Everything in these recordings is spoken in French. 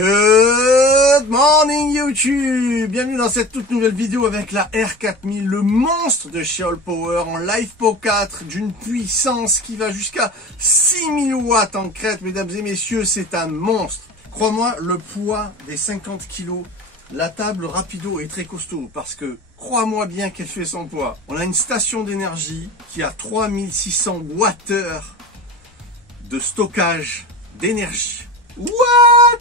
Good morning YouTube. Bienvenue dans cette toute nouvelle vidéo avec la R4000, le monstre de chez Allpower en LiFePO 4 d'une puissance qui va jusqu'à 6000 watts en crête. Mesdames et messieurs, c'est un monstre. Crois-moi, le poids des 50 kg, la table rapido est très costaud parce que crois-moi bien qu'elle fait son poids. On a une station d'énergie qui a 3600 Wh de stockage d'énergie. What?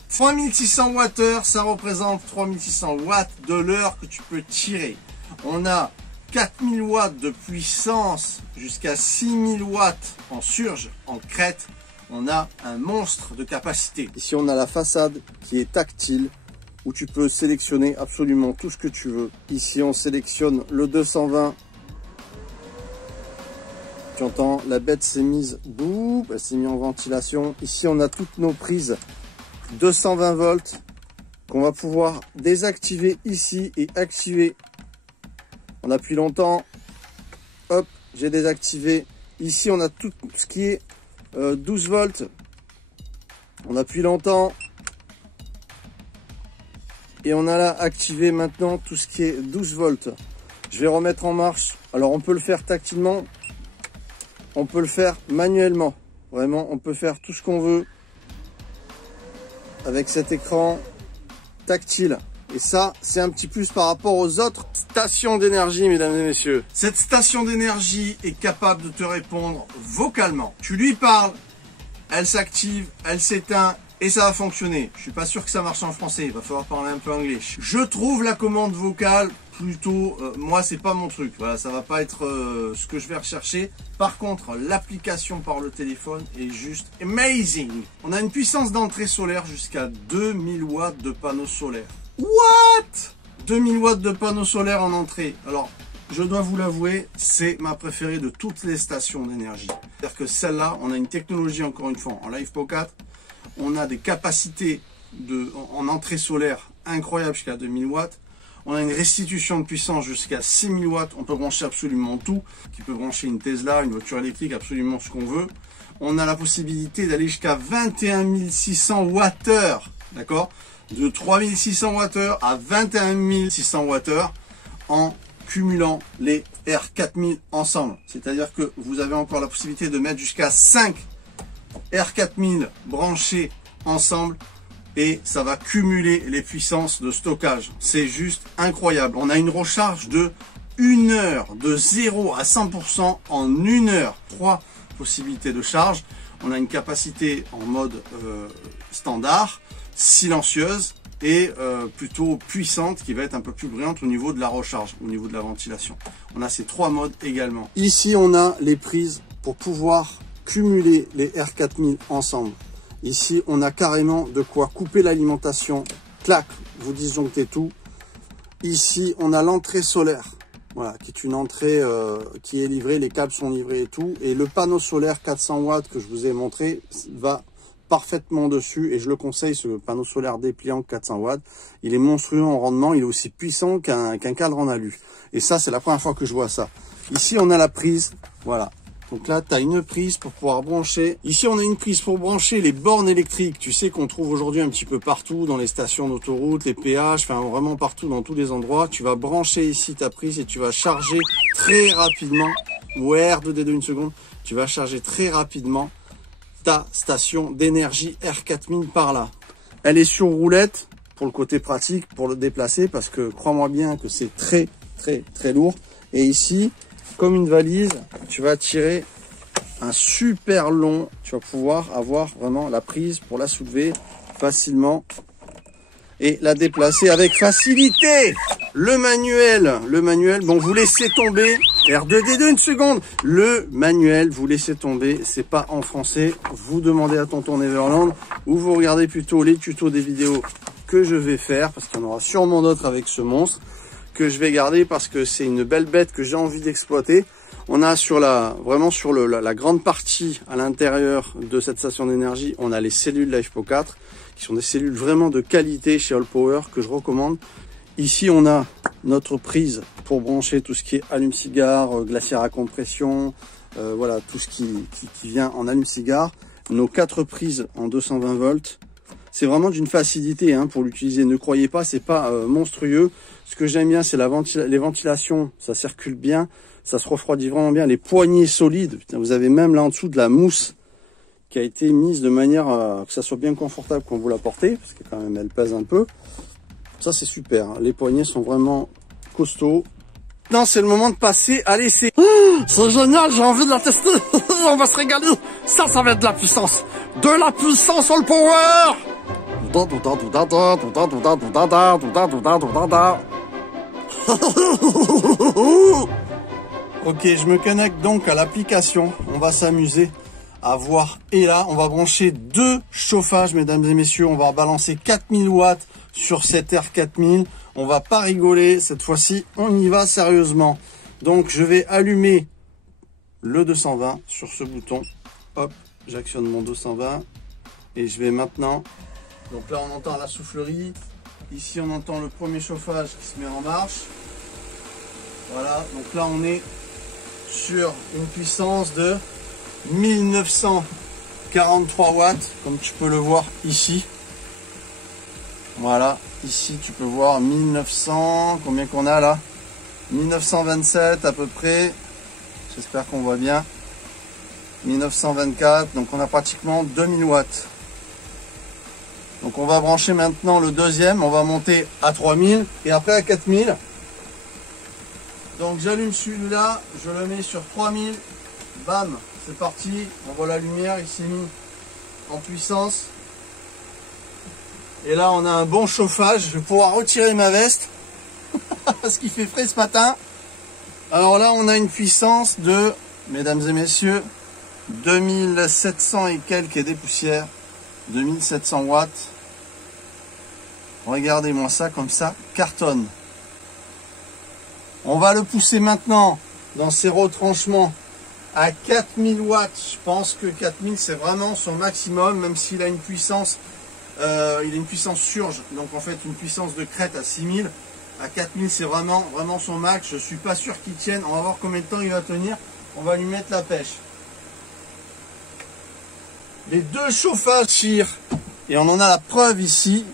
3600 Wh, ça représente 3600 watts de l'heure que tu peux tirer. On a 4000 watts de puissance jusqu'à 6000 watts en surge, en crête. On a un monstre de capacité. Ici, on a la façade qui est tactile, où tu peux sélectionner absolument tout ce que tu veux. Ici, on sélectionne le 220. Tu entends, la bête s'est mise, boum, elle s'est mise en ventilation. Ici, on a toutes nos prises 220 volts qu'on va pouvoir désactiver ici et activer. On appuie longtemps, hop, j'ai désactivé. Ici, on a tout ce qui est 12 volts. On appuie longtemps. Et on a là activé maintenant tout ce qui est 12 volts. Je vais remettre en marche. Alors, on peut le faire tactilement. On peut le faire manuellement. Vraiment, on peut faire tout ce qu'on veut avec cet écran tactile. Et ça, c'est un petit plus par rapport aux autres stations d'énergie, mesdames et messieurs. Cette station d'énergie est capable de te répondre vocalement. Tu lui parles, elle s'active, elle s'éteint et ça va fonctionner. Je suis pas sûr que ça marche en français, il va falloir parler un peu anglais. Je trouve la commande vocale plutôt, moi c'est pas mon truc, voilà, ça va pas être ce que je vais rechercher. Par contre, l'application par le téléphone est juste amazing. On a une puissance d'entrée solaire jusqu'à 2000 watts de panneaux solaires. What? 2000 watts de panneaux solaires en entrée. Alors, je dois vous l'avouer, c'est ma préférée de toutes les stations d'énergie. C'est-à-dire que celle-là, on a une technologie encore une fois en LiFePO 4. On a des capacités en entrée solaire incroyables jusqu'à 2000 watts. On a une restitution de puissance jusqu'à 6000 watts. On peut brancher absolument tout. Qui peut brancher une Tesla, une voiture électrique, absolument ce qu'on veut. On a la possibilité d'aller jusqu'à 21 600 Wh. D'accord? De 3600 Wh à 21 600 Wh en cumulant les R4000 ensemble. C'est-à-dire que vous avez encore la possibilité de mettre jusqu'à 5 R4000 branchés ensemble et ça va cumuler les puissances de stockage. C'est juste incroyable. On a une recharge de 1 heure, de 0 à 100% en 1 heure. 3 possibilités de charge. On a une capacité en mode standard, silencieuse et plutôt puissante qui va être un peu plus brillante au niveau de la recharge, au niveau de la ventilation. On a ces 3 modes également. Ici, on a les prises pour pouvoir cumuler les R4000 ensemble. Ici, on a carrément de quoi couper l'alimentation. Clac, vous disjonctez tout. Ici, on a l'entrée solaire. Voilà, qui est une entrée qui est livrée, les câbles sont livrés et tout. Et le panneau solaire 400 watts que je vous ai montré va parfaitement dessus. Et je le conseille, ce panneau solaire dépliant 400 watts. Il est monstrueux en rendement, il est aussi puissant qu'un cadre en alu. Et ça, c'est la première fois que je vois ça. Ici, on a la prise, voilà. Donc là, tu as une prise pour pouvoir brancher. Ici, on a une prise pour brancher les bornes électriques. Tu sais qu'on trouve aujourd'hui un petit peu partout, dans les stations d'autoroute, les péages, enfin vraiment partout, dans tous les endroits. Tu vas brancher ici ta prise et tu vas charger très rapidement. Ouais, R2D2 une seconde. Tu vas charger très rapidement ta station d'énergie R4000 par là. Elle est sur roulette pour le côté pratique, pour le déplacer, parce que crois-moi bien que c'est très, très, très lourd. Et ici, comme une valise, tu vas tirer un super long, tu vas pouvoir avoir vraiment la prise pour la soulever facilement et la déplacer avec facilité. Le manuel, bon, vous laissez tomber, R2D2 une seconde, le manuel, vous laissez tomber, c'est pas en français, vous demandez à tonton Neverland ou vous regardez plutôt les tutos des vidéos que je vais faire, parce qu'il y en aura sûrement d'autres avec ce monstre, que je vais garder parce que c'est une belle bête que j'ai envie d'exploiter. On a sur la grande partie à l'intérieur de cette station d'énergie, on a les cellules LiFePO 4 qui sont des cellules vraiment de qualité chez Allpower que je recommande. Ici, on a notre prise pour brancher tout ce qui est allume-cigare, glacière à compression, voilà, tout ce qui vient en allume-cigare. Nos 4 prises en 220 volts. C'est vraiment d'une facilité hein, pour l'utiliser. Ne croyez pas, c'est pas monstrueux. Ce que j'aime bien, c'est les ventilations. Ça circule bien, ça se refroidit vraiment bien. Les poignées solides. Putain, vous avez même là en dessous de la mousse qui a été mise de manière que ça soit bien confortable quand vous la portez, parce que quand même elle pèse un peu. Ça c'est super. Hein. Les poignées sont vraiment costauds. Non, c'est le moment de passer à l'essai. C'est génial, j'ai envie de la tester. On va se régaler. Ça va être de la puissance. De la puissance sur le power. Ok, je me connecte donc à l'application. On va s'amuser à voir. Et là, on va brancher 2 chauffages, mesdames et messieurs. On va balancer 4000 watts sur cette R4000. On va pas rigoler. Cette fois-ci, on y va sérieusement. Donc, je vais allumer le 220 sur ce bouton. Hop, j'actionne mon 220. Et je vais maintenant... Donc là, on entend la soufflerie. Ici, on entend le premier chauffage qui se met en marche. Voilà, donc là, on est sur une puissance de 1943 watts, comme tu peux le voir ici. Voilà, ici, tu peux voir 1900, combien qu'on a là? 1927 à peu près. J'espère qu'on voit bien. 1924, donc on a pratiquement 2000 watts. Donc on va brancher maintenant le deuxième, on va monter à 3000 et après à 4000. Donc j'allume celui-là, je le mets sur 3000, bam, c'est parti, on voit la lumière, il s'est mis en puissance. Et là on a un bon chauffage, je vais pouvoir retirer ma veste, parce qu'il fait frais ce matin. Alors là on a une puissance de, mesdames et messieurs, 2700 et quelques et des poussières. 2700 watts. Regardez-moi ça comme ça, cartonne. On va le pousser maintenant dans ses retranchements à 4000 watts. Je pense que 4000 c'est vraiment son maximum, même s'il a une puissance, il a une puissance surge, donc en fait une puissance de crête à 6000. À 4000 c'est vraiment son max. Je suis pas sûr qu'il tienne. On va voir combien de temps il va tenir. On va lui mettre la pêche. Les 2 chauffages tirent et on en a la preuve ici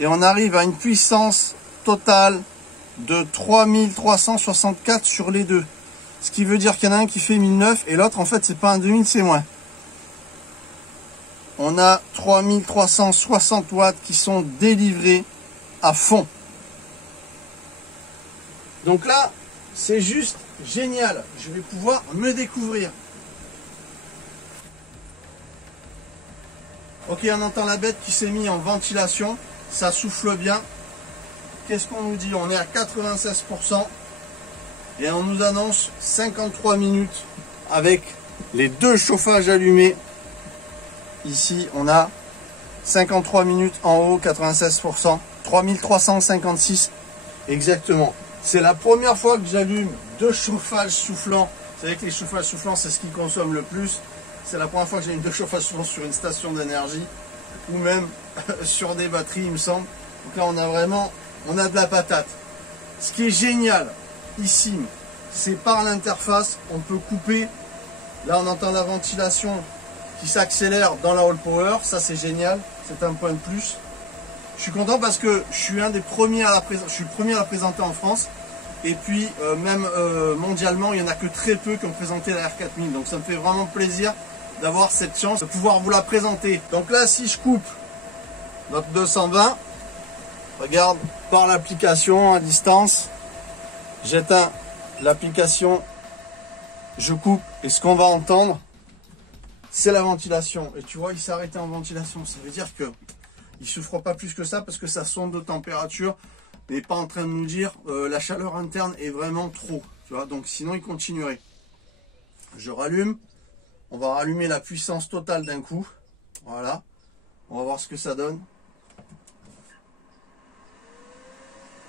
et on arrive à une puissance totale de 3364 sur les 2, ce qui veut dire qu'il y en a un qui fait 1009 et l'autre en fait c'est pas un 2000, c'est moins. On a 3360 watts qui sont délivrés à fond. Donc là c'est juste génial, je vais pouvoir me découvrir. Ok, on entend la bête qui s'est mise en ventilation, ça souffle bien. Qu'est-ce qu'on nous dit? On est à 96% et on nous annonce 53 minutes avec les 2 chauffages allumés. Ici, on a 53 minutes en haut, 96%, 3356 exactement. C'est la première fois que j'allume 2 chauffages soufflants. Vous savez que les chauffages soufflants, c'est ce qui consomme le plus. C'est la première fois que j'ai une 2 chauffages soufflants sur une station d'énergie ou même sur des batteries, il me semble. Donc là, on a de la patate. Ce qui est génial ici, c'est par l'interface, on peut couper. Là, on entend la ventilation qui s'accélère dans la All Power. Ça, c'est génial. C'est un point de plus. Je suis content parce que je suis un des premiers à la présenter en France. Et puis, même mondialement, il n'y en a que très peu qui ont présenté la R4000. Donc, ça me fait vraiment plaisir d'avoir cette chance de pouvoir vous la présenter. Donc là, si je coupe notre 220, regarde, par l'application à distance, j'éteins l'application, je coupe, et ce qu'on va entendre, c'est la ventilation. Et tu vois, il s'est arrêté en ventilation. Ça veut dire que il souffre pas plus que ça parce que sa sonde de température n'est pas en train de nous dire la chaleur interne est vraiment trop. Tu vois, donc sinon il continuerait. Je rallume. On va rallumer la puissance totale d'un coup. Voilà. On va voir ce que ça donne.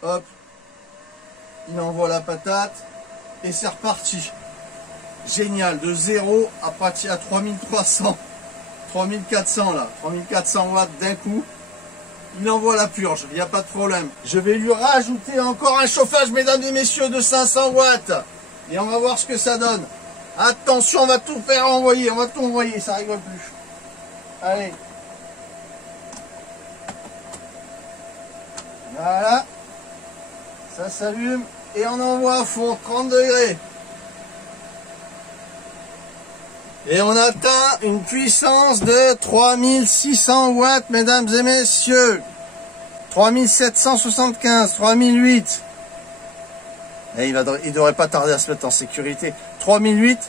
Hop. Il envoie la patate. Et c'est reparti. Génial. De 0 à 3300. 3400 là. 3400 watts d'un coup. Il envoie la purge. Il n'y a pas de problème. Je vais lui rajouter encore un chauffage, mesdames et messieurs, de 500 watts. Et on va voir ce que ça donne. Attention, on va tout faire envoyer, on va tout envoyer, ça rigole plus. Allez. Voilà. Ça s'allume et on envoie à fond, 30 degrés. Et on atteint une puissance de 3600 watts, mesdames et messieurs. 3775, 3008. Et il devrait pas tarder à se mettre en sécurité. 3008.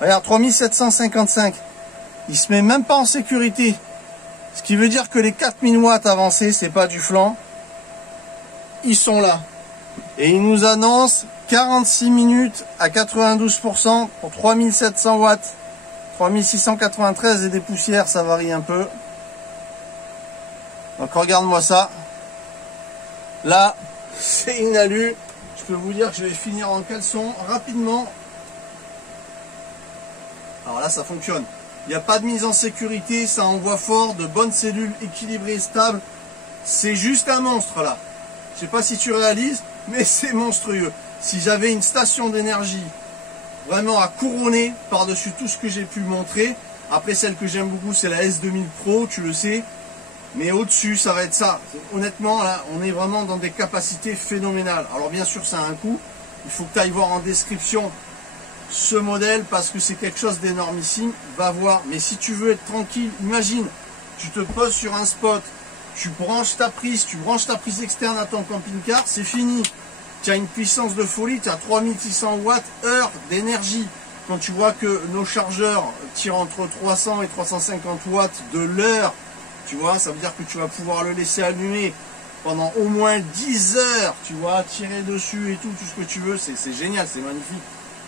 Regarde, 3755. Il se met même pas en sécurité. Ce qui veut dire que les 4000 watts avancés, c'est pas du flanc. Ils sont là. Et il nous annonce 46 minutes à 92% pour 3700 watts. 3693 et des poussières, ça varie un peu. Donc regarde-moi ça. Là, c'est une alu. Je peux vous dire que je vais finir en caleçon rapidement. Alors là, ça fonctionne. Il n'y a pas de mise en sécurité, ça envoie fort, de bonnes cellules équilibrées, stables. C'est juste un monstre là. Je sais pas si tu réalises, mais c'est monstrueux. Si j'avais une station d'énergie vraiment à couronner par-dessus tout ce que j'ai pu montrer, après celle que j'aime beaucoup, c'est la S2000 Pro, tu le sais. Mais au-dessus, ça va être ça. Honnêtement, là, on est vraiment dans des capacités phénoménales. Alors bien sûr, ça a un coût. Il faut que tu ailles voir en description ce modèle parce que c'est quelque chose d'énormissime. Va voir. Mais si tu veux être tranquille, imagine, tu te poses sur un spot, tu branches ta prise externe à ton camping-car, c'est fini. Tu as une puissance de folie, tu as 3600 watts heure d'énergie. Quand tu vois que nos chargeurs tirent entre 300 et 350 watts de l'heure, tu vois, ça veut dire que tu vas pouvoir le laisser allumer pendant au moins 10 heures, tu vois, tirer dessus et tout ce que tu veux, c'est génial, c'est magnifique.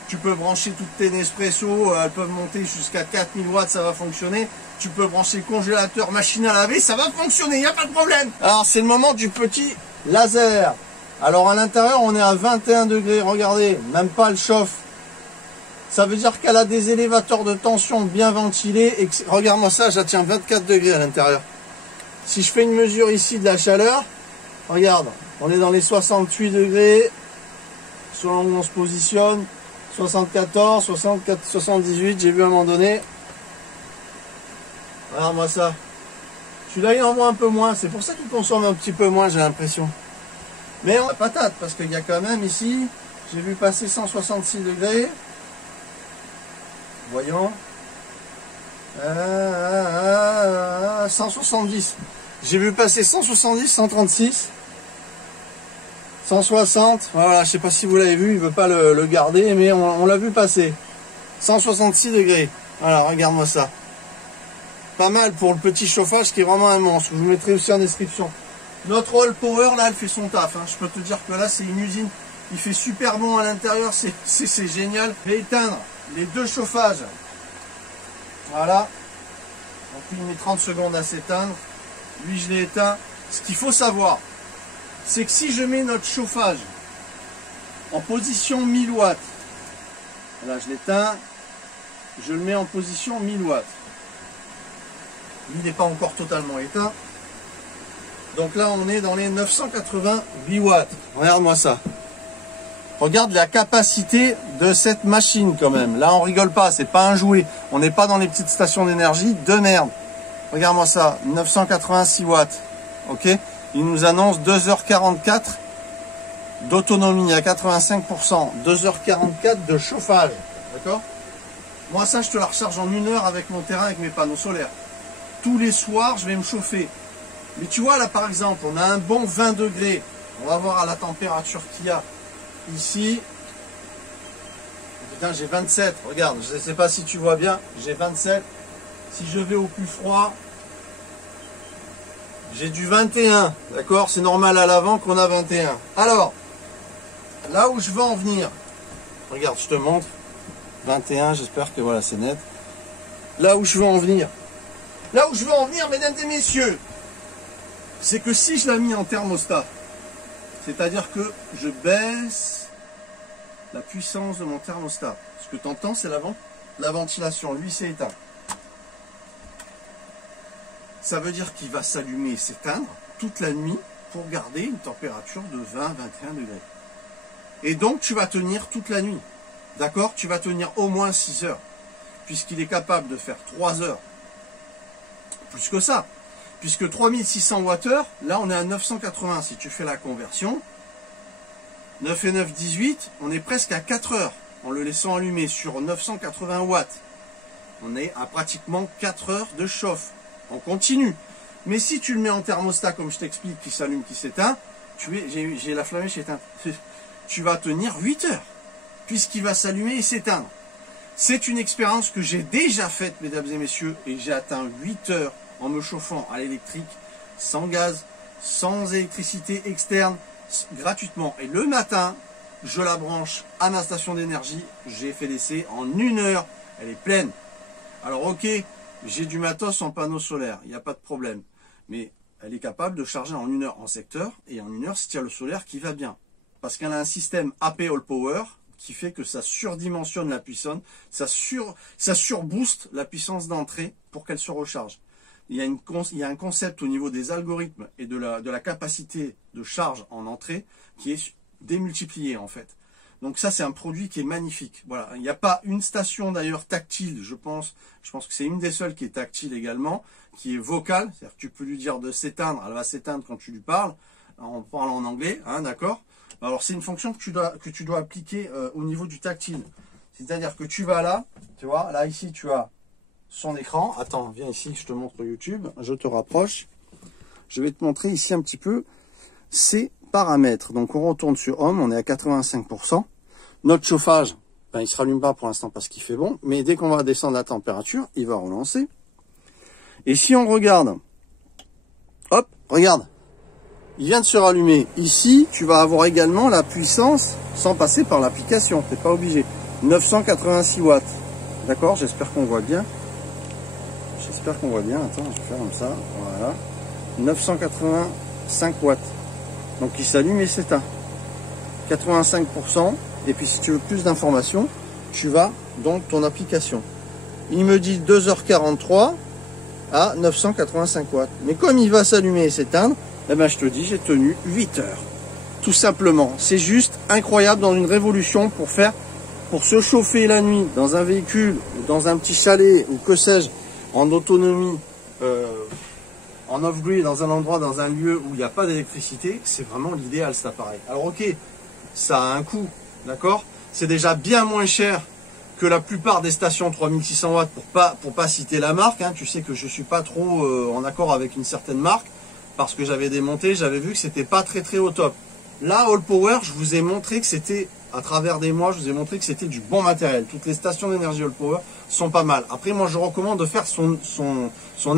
Tu peux brancher toutes tes Nespresso, elles peuvent monter jusqu'à 4000 watts, ça va fonctionner. Tu peux brancher congélateur, machine à laver, ça va fonctionner, il n'y a pas de problème. Alors c'est le moment du petit laser. Alors à l'intérieur, on est à 21 degrés, regardez, même pas le chauffe. Ça veut dire qu'elle a des élévateurs de tension bien ventilés. Et regarde-moi ça, je la tiens 24 degrés à l'intérieur. Si je fais une mesure ici de la chaleur, regarde, on est dans les 68 degrés, selon où on se positionne, 74, 64, 78, j'ai vu à un moment donné. Regarde-moi ça. Celui-là, il envoie un peu moins, c'est pour ça qu'il consomme un petit peu moins, j'ai l'impression. Mais on a patate, parce qu'il y a quand même ici, j'ai vu passer 166 degrés. Voyons. 170. J'ai vu passer 170, 136. 160. Voilà, je sais pas si vous l'avez vu, il veut pas le garder, mais on l'a vu passer. 166 degrés. Voilà, regarde-moi ça. Pas mal pour le petit chauffage qui est vraiment un monstre. Je vous mettrai aussi en description. Notre All Power, là, elle fait son taf. Hein. Je peux te dire que là, c'est une usine. Il fait super bon à l'intérieur, c'est génial. Je vais éteindre les deux chauffages. Voilà. Donc il met 30 secondes à s'éteindre. Lui, je l'ai éteint. Ce qu'il faut savoir, c'est que si je mets notre chauffage en position 1000 watts, là je l'éteins, je le mets en position 1000 watts. Il n'est pas encore totalement éteint. Donc là, on est dans les 988 watts. Regarde-moi ça. Regarde la capacité de cette machine quand même. Là, on rigole pas, c'est pas un jouet. On n'est pas dans les petites stations d'énergie de merde. Regarde-moi ça, 986 watts. Ok. Il nous annonce 2h44 d'autonomie à 85%. 2h44 de chauffage. D'accord. Moi, ça, je te la recharge en 1 heure avec mon terrain, avec mes panneaux solaires. Tous les soirs, je vais me chauffer. Mais tu vois, là, par exemple, on a un bon 20 degrés. On va voir à la température qu'il y a. Ici, putain, j'ai 27, regarde, je ne sais pas si tu vois bien, j'ai 27. Si je vais au plus froid, j'ai du 21, d'accord? C'est normal à l'avant qu'on a 21. Alors, là où je veux en venir, regarde, je te montre, 21, j'espère que voilà, c'est net. Là où je veux en venir, mesdames et messieurs, c'est que si je l'ai mis en thermostat, c'est-à-dire que je baisse la puissance de mon thermostat. Ce que tu entends, c'est la ventilation. Lui, c'est éteint. Ça veut dire qu'il va s'allumer et s'éteindre toute la nuit pour garder une température de 20-21 degrés. Et donc, tu vas tenir toute la nuit. D'accord? Tu vas tenir au moins 6 heures. Puisqu'il est capable de faire 3 heures. Plus que ça. puisque 3600 Wh, là on est à 980 si tu fais la conversion. 9 et 9, 18, on est presque à 4 heures en le laissant allumer sur 980 watts. On est à pratiquement 4 heures de chauffe. On continue. Mais si tu le mets en thermostat, comme je t'explique, qui s'allume, qui s'éteint, j'ai la flamme, j'ai éteint. Tu vas tenir 8 heures, puisqu'il va s'allumer et s'éteindre. C'est une expérience que j'ai déjà faite, mesdames et messieurs, et j'ai atteint 8 heures en me chauffant à l'électrique, sans gaz, sans électricité externe, gratuitement. Et le matin, je la branche à ma station d'énergie, j'ai fait l'essai en 1 heure, elle est pleine. Alors ok, j'ai du matos en panneau solaire, il n'y a pas de problème. Mais elle est capable de charger en 1 heure en secteur, et en 1 heure si tu as le solaire qui va bien. Parce qu'elle a un système AP All Power, qui fait que ça surdimensionne la puissance, ça surbooste la puissance d'entrée pour qu'elle se recharge. Il y a un concept au niveau des algorithmes et de la capacité de charge en entrée qui est démultiplié en fait. Donc ça c'est un produit qui est magnifique. Voilà, il n'y a pas une station d'ailleurs tactile, je pense que c'est une des seules qui est tactile également, qui est vocale, c'est-à-dire que tu peux lui dire de s'éteindre, elle va s'éteindre quand tu lui parles, en parlant en anglais, hein, d'accord. Alors c'est une fonction que tu dois appliquer au niveau du tactile. C'est-à-dire que tu vas là, tu vois, là ici tu as son écran. Attends, viens ici, je te montre YouTube, je te rapproche. Je vais te montrer ici un petit peu ses paramètres. Donc on retourne sur Home, on est à 85%. Notre chauffage, ben, il ne se rallume pas pour l'instant parce qu'il fait bon, mais dès qu'on va descendre la température, il va relancer. Et si on regarde, hop, regarde, il vient de se rallumer. Ici, tu vas avoir également la puissance sans passer par l'application. Tu n'es pas obligé. 986 watts. D'accord? J'espère qu'on voit bien. J'espère qu'on voit bien. Attends, je vais faire comme ça. Voilà. 985 watts. Donc il s'allume et s'éteint. 85%. Et puis si tu veux plus d'informations, tu vas dans ton application. Il me dit 2h43 à 985 watts. Mais comme il va s'allumer et s'éteindre, eh ben, je te dis, j'ai tenu 8 heures. Tout simplement. C'est juste incroyable dans une révolution pour se chauffer la nuit dans un véhicule, ou dans un petit chalet, ou que sais-je, en autonomie, en off-grid, dans un endroit, dans un lieu où il n'y a pas d'électricité. C'est vraiment l'idéal cet appareil. Alors ok, ça a un coût, d'accord? C'est déjà bien moins cher que la plupart des stations 3600 watts pour pas citer la marque. Hein. Tu sais que je suis pas trop en accord avec une certaine marque. Parce que j'avais démonté, j'avais vu que c'était pas très au top. Là, All Power, je vous ai montré que c'était, à travers des mois, je vous ai montré que c'était du bon matériel. Toutes les stations d'énergie All Power sont pas mal. Après, moi, je recommande de faire son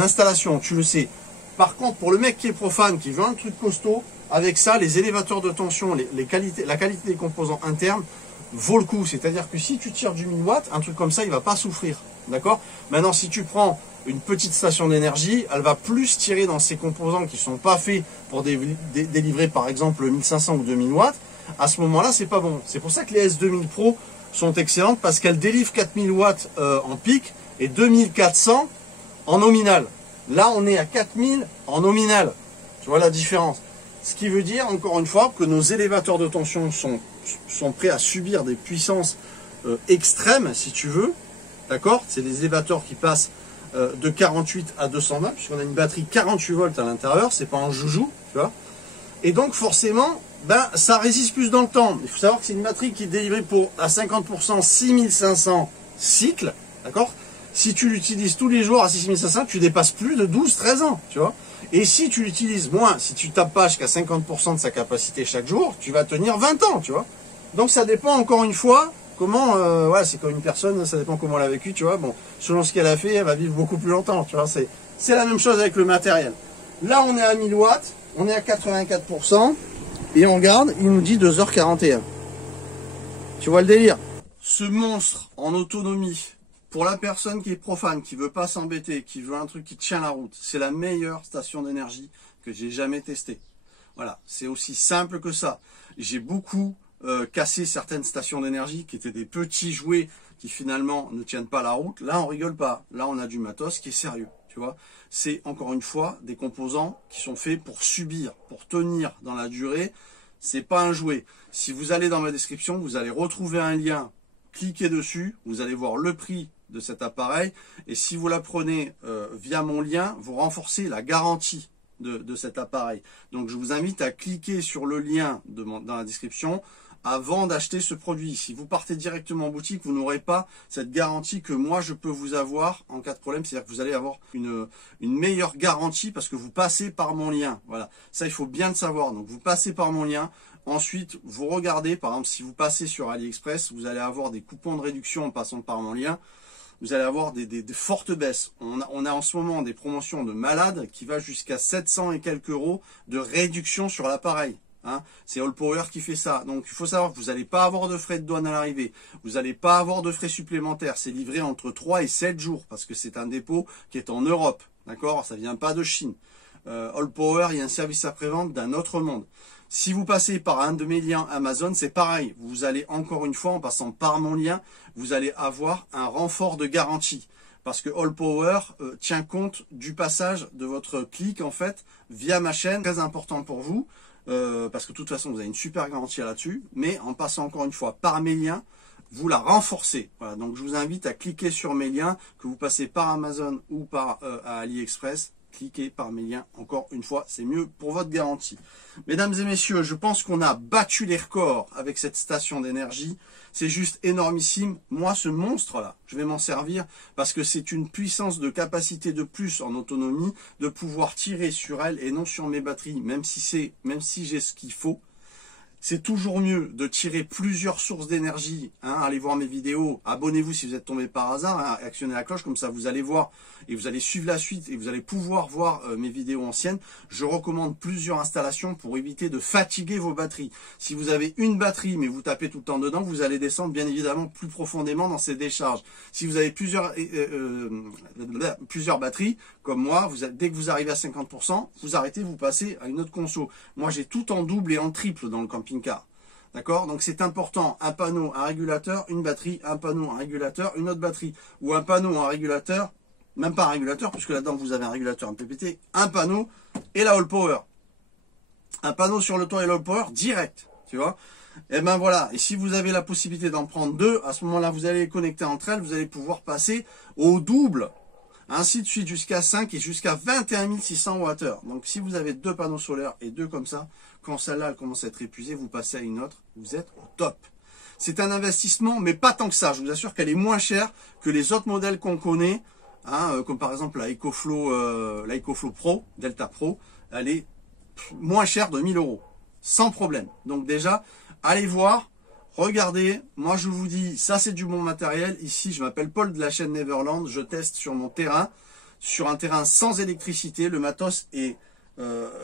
installation, tu le sais. Par contre, pour le mec qui est profane, qui veut un truc costaud, avec ça, les élévateurs de tension, la qualité des composants internes, vaut le coup. C'est-à-dire que si tu tires du 1000 watts, un truc comme ça, il va pas souffrir. D'accord? Maintenant, si tu prends une petite station d'énergie, elle va plus tirer dans ses composants qui sont pas faits pour délivrer par exemple 1500 ou 2000 watts. À ce moment-là, c'est pas bon. C'est pour ça que les S2000 Pro sont excellentes parce qu'elles délivrent 4000 watts en pic et 2400 en nominal. Là, on est à 4000 en nominal. Tu vois la différence? Ce qui veut dire, encore une fois, que nos élévateurs de tension sont prêts à subir des puissances extrêmes, si tu veux. D'accord? C'est des élévateurs qui passent de 48 à 220, puisqu'on a une batterie 48 volts à l'intérieur, c'est pas un joujou, tu vois. Et donc forcément, ben, ça résiste plus dans le temps. Il faut savoir que c'est une batterie qui est délivrée pour à 50% 6500 cycles, d'accord. Si tu l'utilises tous les jours à 6500, tu dépasses plus de 12-13 ans, tu vois. Et si tu l'utilises moins, si tu tapes pas jusqu'à 50% de sa capacité chaque jour, tu vas tenir 20 ans, tu vois. Donc ça dépend encore une fois comment, voilà, c'est comme une personne, ça dépend comment elle a vécu, tu vois. Bon, selon ce qu'elle a fait, elle va vivre beaucoup plus longtemps, tu vois. C'est la même chose avec le matériel. Là, on est à 1000 watts, on est à 84%, et on regarde, il nous dit 2h41. Tu vois le délire? Ce monstre en autonomie, pour la personne qui est profane, qui veut pas s'embêter, qui veut un truc qui tient la route, c'est la meilleure station d'énergie que j'ai jamais testée. Voilà, c'est aussi simple que ça. J'ai beaucoup cassé certaines stations d'énergie qui étaient des petits jouets qui finalement ne tiennent pas la route. Là, on rigole pas. Là, on a du matos qui est sérieux. Tu vois, c'est encore une fois des composants qui sont faits pour subir, pour tenir dans la durée. C'est pas un jouet. Si vous allez dans ma description, vous allez retrouver un lien. Cliquez dessus. Vous allez voir le prix de cet appareil. Et si vous la prenez via mon lien, vous renforcez la garantie de cet appareil. Donc je vous invite à cliquer sur le lien dans la description avant d'acheter ce produit. Si vous partez directement en boutique, vous n'aurez pas cette garantie que moi je peux vous avoir en cas de problème. C'est-à-dire que vous allez avoir une meilleure garantie parce que vous passez par mon lien. Voilà, ça il faut bien le savoir. Donc vous passez par mon lien. Ensuite, vous regardez, par exemple, si vous passez sur AliExpress, vous allez avoir des coupons de réduction en passant par mon lien. Vous allez avoir des fortes baisses. On a en ce moment des promotions de malades qui va jusqu'à 700 et quelques euros de réduction sur l'appareil. Hein, c'est Allpower qui fait ça. Donc il faut savoir que vous n'allez pas avoir de frais de douane à l'arrivée. Vous n'allez pas avoir de frais supplémentaires. C'est livré entre 3 et 7 jours parce que c'est un dépôt qui est en Europe. D'accord? Ça vient pas de Chine. Allpower, il y a un service après-vente d'un autre monde. Si vous passez par un de mes liens Amazon, c'est pareil. Vous allez encore une fois, en passant par mon lien, vous allez avoir un renfort de garantie. Parce que Allpower tient compte du passage de votre clic en fait via ma chaîne. Très important pour vous. Parce que de toute façon, vous avez une super garantie là-dessus. Mais en passant encore une fois par mes liens, vous la renforcez. Voilà, donc je vous invite à cliquer sur mes liens, que vous passez par Amazon ou par AliExpress. Cliquez par mes liens, encore une fois, c'est mieux pour votre garantie. Mesdames et messieurs, je pense qu'on a battu les records avec cette station d'énergie. C'est juste énormissime. Moi, ce monstre-là, je vais m'en servir parce que c'est une puissance de capacité de plus en autonomie, de pouvoir tirer sur elle et non sur mes batteries, même si j'ai ce qu'il faut. C'est toujours mieux de tirer plusieurs sources d'énergie. Hein, allez voir mes vidéos. Abonnez-vous si vous êtes tombé par hasard. Hein, actionnez la cloche, comme ça vous allez voir et vous allez suivre la suite et vous allez pouvoir voir mes vidéos anciennes. Je recommande plusieurs installations pour éviter de fatiguer vos batteries. Si vous avez une batterie mais vous tapez tout le temps dedans, vous allez descendre bien évidemment plus profondément dans ces décharges. Si vous avez plusieurs batteries, comme moi, dès que vous arrivez à 50%, vous arrêtez, vous passez à une autre conso. Moi j'ai tout en double et en triple dans le camping-car. D'accord? Donc c'est important, un panneau, un régulateur, une batterie, un panneau, un régulateur, une autre batterie, ou un panneau, un régulateur, même pas un régulateur, puisque là-dedans vous avez un régulateur, un PPT, un panneau et la Allpower. Un panneau sur le toit et l'Allpower direct, tu vois? Et ben voilà, et si vous avez la possibilité d'en prendre deux, à ce moment-là vous allez les connecter entre elles, vous allez pouvoir passer au double, ainsi de suite jusqu'à 5 et jusqu'à 21 600 Wh. Donc si vous avez deux panneaux solaires et deux comme ça, quand celle-là elle commence à être épuisée, vous passez à une autre, vous êtes au top. C'est un investissement, mais pas tant que ça. Je vous assure qu'elle est moins chère que les autres modèles qu'on connaît, hein, comme par exemple la EcoFlow Pro, Delta Pro, elle est moins chère de 1000 euros, sans problème. Donc déjà, allez voir. Regardez, moi je vous dis, ça c'est du bon matériel. Ici, je m'appelle Paul de la chaîne Neverland. Je teste sur mon terrain, sur un terrain sans électricité. Le matos est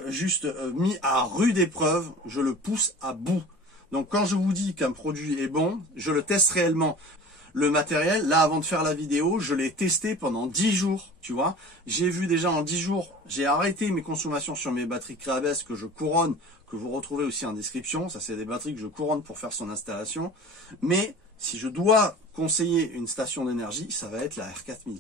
juste mis à rude épreuve. Je le pousse à bout. Donc quand je vous dis qu'un produit est bon, je le teste réellement. Le matériel, là avant de faire la vidéo, je l'ai testé pendant 10 jours, tu vois. J'ai vu déjà en 10 jours, j'ai arrêté mes consommations sur mes batteries Creabest que je couronne, que vous retrouvez aussi en description. Ça, c'est des batteries que je couronne pour faire son installation. Mais si je dois conseiller une station d'énergie, ça va être la R4000.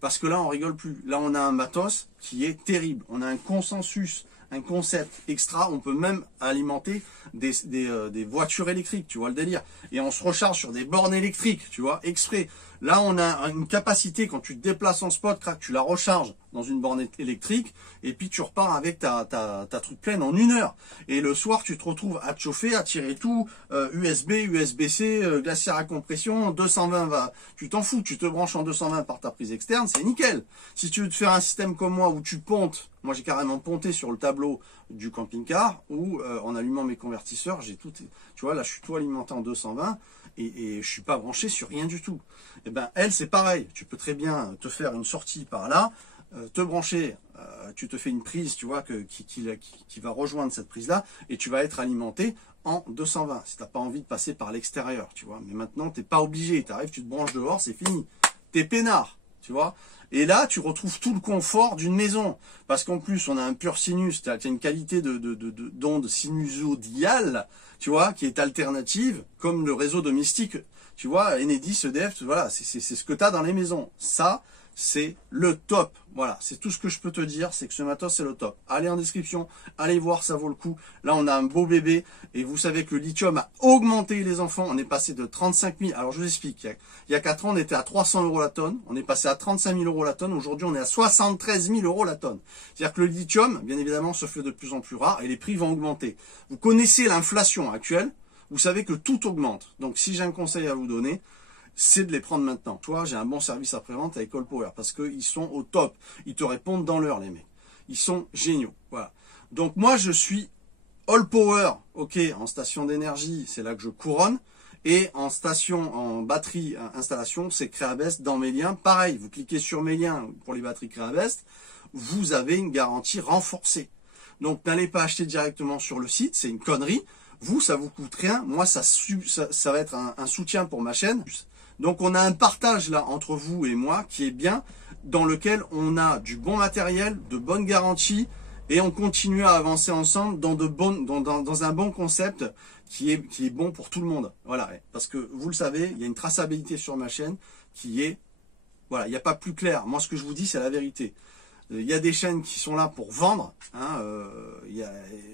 Parce que là, on rigole plus. Là, on a un matos qui est terrible. On a un consensus, un concept extra. On peut même alimenter des voitures électriques, tu vois le délire. Et on se recharge sur des bornes électriques, tu vois, exprès. Là, on a une capacité, quand tu te déplaces en spot, crac, tu la recharges dans une borne électrique, et puis tu repars avec ta truc pleine en 1 heure. Et le soir, tu te retrouves à te chauffer, à tirer tout, USB, USB-C, glacière à compression, 220, tu t'en fous, tu te branches en 220 par ta prise externe, c'est nickel. Si tu veux te faire un système comme moi, où tu pontes, moi j'ai carrément ponté sur le tableau du camping-car, où en allumant mes convertisseurs, j'ai tout, tu vois, là je suis tout alimenté en 220, et je suis pas branché sur rien du tout. Et ben elle c'est pareil, tu peux très bien te faire une sortie par là, te brancher, tu te fais une prise, tu vois, qui va rejoindre cette prise là, et tu vas être alimenté en 220, si tu n'as pas envie de passer par l'extérieur, tu vois. Mais maintenant tu n'es pas obligé, tu arrives, tu te branches dehors, c'est fini, t'es peinard, tu vois. Et là, tu retrouves tout le confort d'une maison. Parce qu'en plus, on a un pur sinus, tu as une qualité d'onde sinusodiale, tu vois, qui est alternative, comme le réseau domestique. Tu vois, Enedis, EDF, voilà, c'est ce que tu as dans les maisons. Ça, c'est le top. Voilà, c'est tout ce que je peux te dire, c'est que ce matos c'est le top. Allez en description, allez voir, ça vaut le coup. Là on a un beau bébé et vous savez que le lithium a augmenté les enfants. On est passé de 35 000, alors je vous explique, il y a 4 ans on était à 300 € la tonne, on est passé à 35 000 € la tonne, aujourd'hui on est à 73 000 € la tonne. C'est-à-dire que le lithium, bien évidemment, se fait de plus en plus rare et les prix vont augmenter. Vous connaissez l'inflation actuelle, vous savez que tout augmente. Donc si j'ai un conseil à vous donner, c'est de les prendre maintenant. Toi, j'ai un bon service après-vente avec Allpower parce qu'ils sont au top. Ils te répondent dans l'heure, les mecs. Ils sont géniaux. Voilà. Donc moi, je suis Allpower, ok, en station d'énergie, c'est là que je couronne. Et en station, en batterie installation, c'est Creabest dans mes liens. Pareil, vous cliquez sur mes liens pour les batteries Creabest, vous avez une garantie renforcée. Donc n'allez pas acheter directement sur le site, c'est une connerie. Vous, ça vous coûte rien. Moi, ça va être un soutien pour ma chaîne. Donc on a un partage là entre vous et moi qui est bien, dans lequel on a du bon matériel, de bonnes garanties et on continue à avancer ensemble dans un bon concept qui est bon pour tout le monde. Voilà, parce que vous le savez, il y a une traçabilité sur ma chaîne qui est, voilà, il n'y a pas plus clair. Moi ce que je vous dis c'est la vérité. Il y a des chaînes qui sont là pour vendre, hein,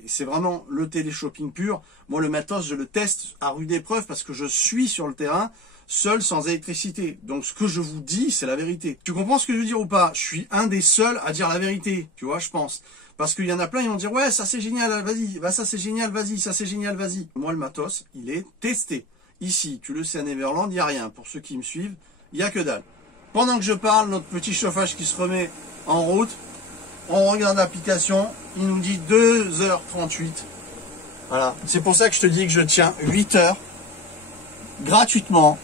c'est vraiment le télé-shopping pur. Moi le matos je le teste à rude épreuve parce que je suis sur le terrain, seul sans électricité. Donc ce que je vous dis, c'est la vérité. Tu comprends ce que je veux dire ou pas? Je suis un des seuls à dire la vérité, tu vois, je pense. Parce qu'il y en a plein, ils vont dire, ouais, ça c'est génial, vas-y, bah, ça c'est génial, vas-y, ça c'est génial, vas-y. Moi, le matos, il est testé. Ici, tu le sais, à Neverland, il n'y a rien. Pour ceux qui me suivent, il n'y a que dalle. Pendant que je parle, notre petit chauffage qui se remet en route, on regarde l'application, il nous dit 2h38. Voilà, c'est pour ça que je te dis que je tiens 8 heures, gratuitement,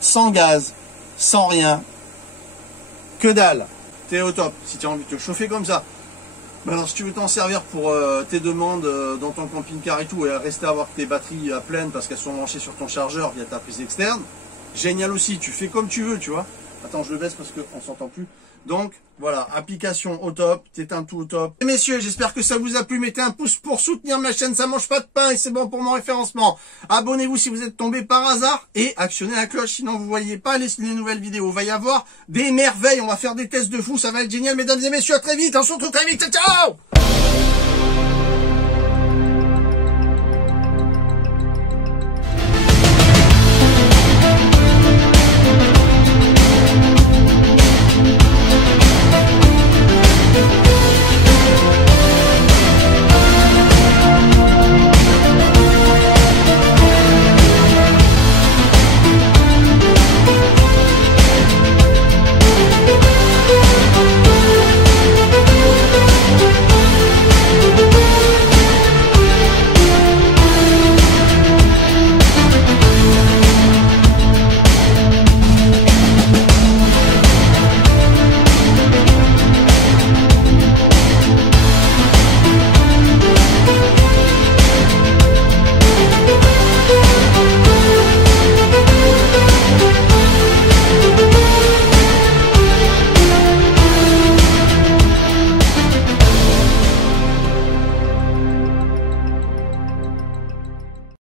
sans gaz, sans rien, que dalle. T'es au top, si tu as envie de te chauffer comme ça. Alors si tu veux t'en servir pour tes demandes dans ton camping-car et tout, et rester à avoir tes batteries à pleine parce qu'elles sont branchées sur ton chargeur via ta prise externe, génial aussi, tu fais comme tu veux, tu vois. Attends, je le baisse parce qu'on s'entend plus. Donc, voilà, application au top, t'éteins tout au top. Et messieurs, j'espère que ça vous a plu. Mettez un pouce pour soutenir ma chaîne, ça mange pas de pain et c'est bon pour mon référencement. Abonnez-vous si vous êtes tombé par hasard et actionnez la cloche, sinon vous voyez pas les nouvelles vidéos. Il va y avoir des merveilles, on va faire des tests de fou, ça va être génial. Mesdames et messieurs, à très vite, on se retrouve très vite, ciao!